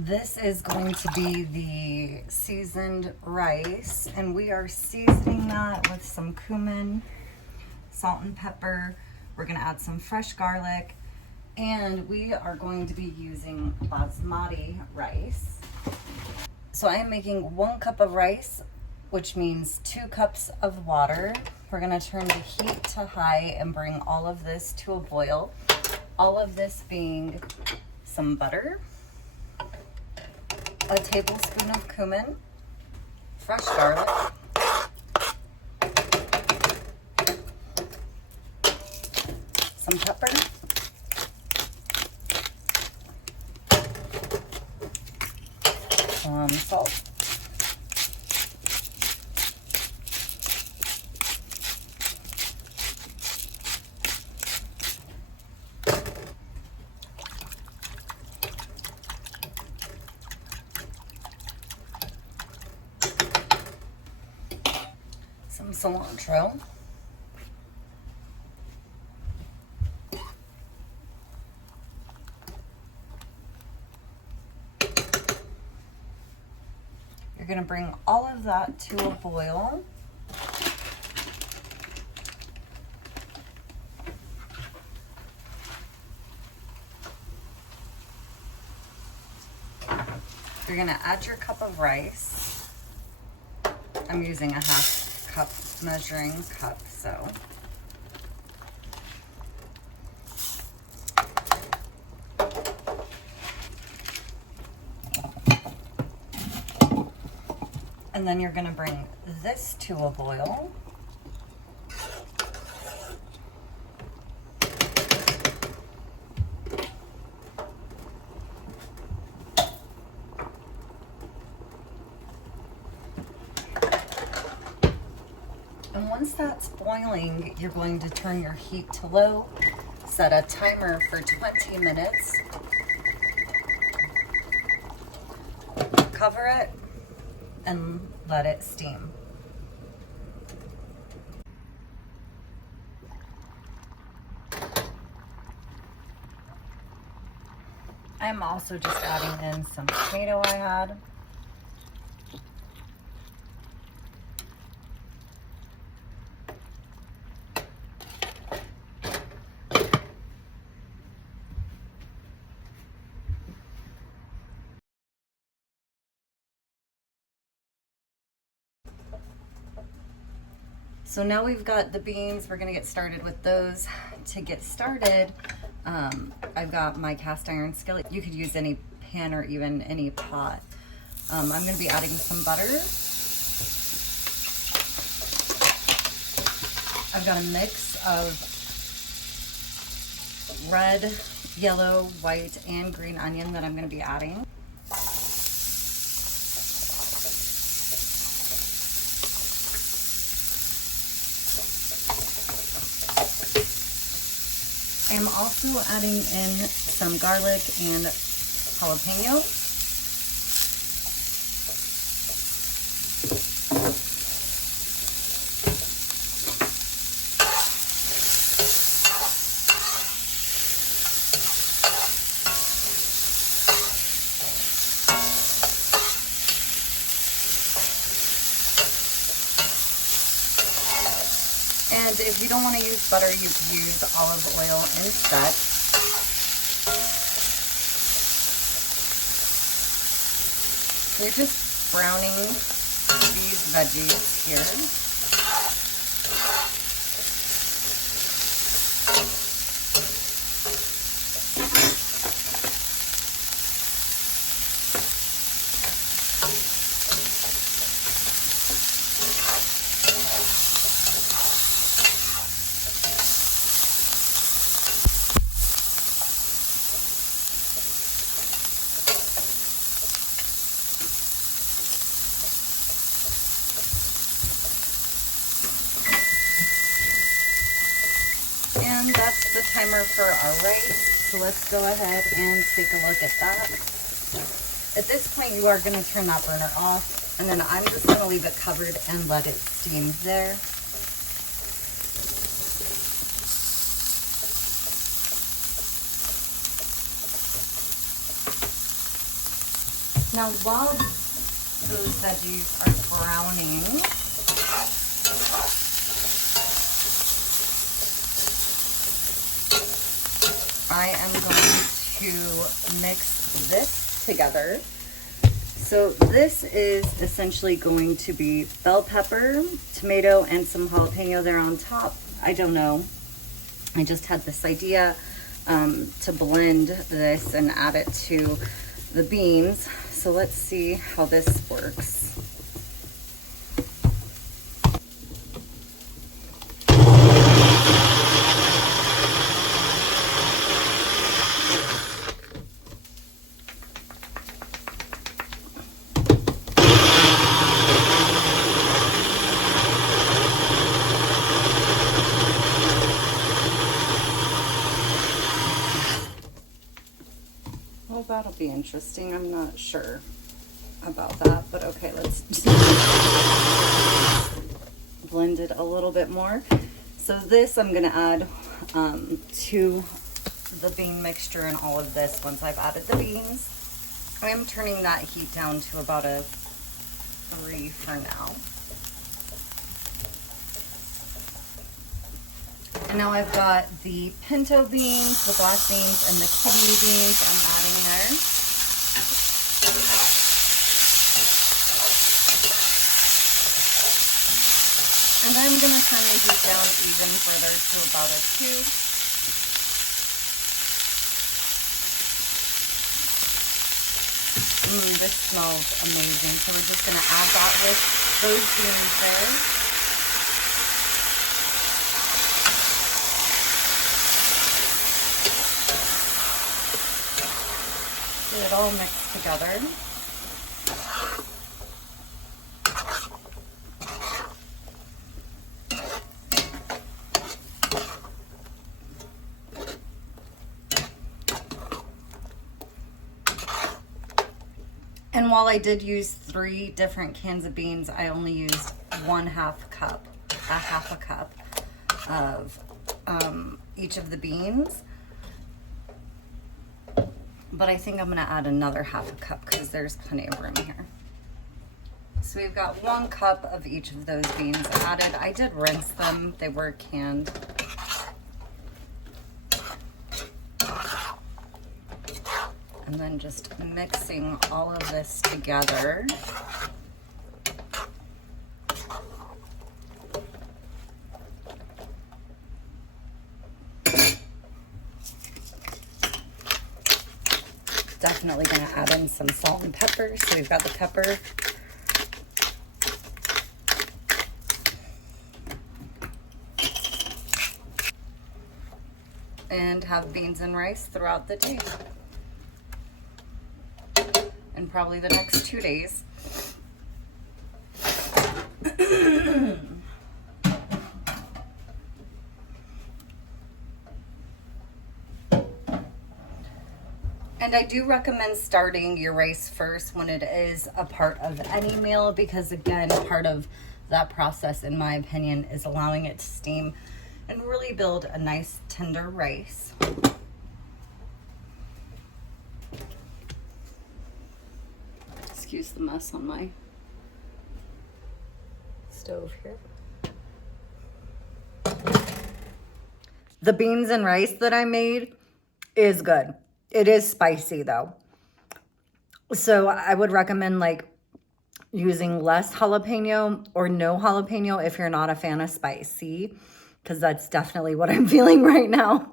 This is going to be the seasoned rice, and we are seasoning that with some cumin, salt and pepper. We're gonna add some fresh garlic, and we are going to be using basmati rice. So I am making 1 cup of rice, which means 2 cups of water. We're gonna turn the heat to high and bring all of this to a boil. All of this being some butter, a tablespoon of cumin, fresh garlic, some pepper, some salt, some cilantro, you're going to bring all of that to a boil. You're going to add your cup of rice. I'm using a 1/2 cup measuring cup, so. And then you're going to bring this to a boil. And once that's boiling, you're going to turn your heat to low, set a timer for 20 minutes, cover it, and let it steam. I'm also just adding in some tomato I had. So now we've got the beans. We're gonna get started with those. To get started, I've got my cast iron skillet. You could use any pan or even any pot. I'm gonna be adding some butter. I've got a mix of red, yellow, white, and green onion that I'm gonna be adding. I am also adding in some garlic and jalapeno. And if you don't want to use butter, you could use olive oil instead. We're just browning these veggies here. And that's the timer for our rice. So let's go ahead and take a look at that. At this point, you are going to turn that burner off, and then I'm just going to leave it covered and let it steam there. Now, while those veggies are browning, I am going to mix this together. So this is essentially going to be bell pepper, tomato, and some jalapeno there on top. I don't know. I just had this idea to blend this and add it to the beans. So let's see how this works. Well, that'll be interesting. I'm not sure about that, but okay, let's blend it a little bit more. So this I'm gonna add to the bean mixture and all of this once I've added the beans. I am turning that heat down to about a 3 for now. And now I've got the pinto beans, the black beans, and the kidney beans I'm adding there. And I'm going to turn the heat down even further to about a 2. This smells amazing. So we're just going to add that with those beans there. Get it all mixed together. And while I did use 3 different cans of beans, I only used a half a cup of each of the beans. But I think I'm gonna add another half a cup because there's plenty of room here. So we've got 1 cup of each of those beans added. I did rinse them, they were canned. And then just mixing all of this together. Definitely going to add in some salt and pepper. So we've got the pepper. And have beans and rice throughout the day. And probably the next 2 days. And I do recommend starting your rice first when it is a part of any meal, because again, part of that process, in my opinion, is allowing it to steam and really build a nice tender rice. Excuse the mess on my stove here. The beans and rice that I made is good. It is spicy though. So I would recommend like using less jalapeno or no jalapeno if you're not a fan of spicy, because that's definitely what I'm feeling right now.